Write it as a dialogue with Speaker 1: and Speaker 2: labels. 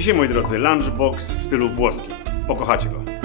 Speaker 1: Dzisiaj, moi drodzy, lunchbox w stylu włoskim. Pokochacie go.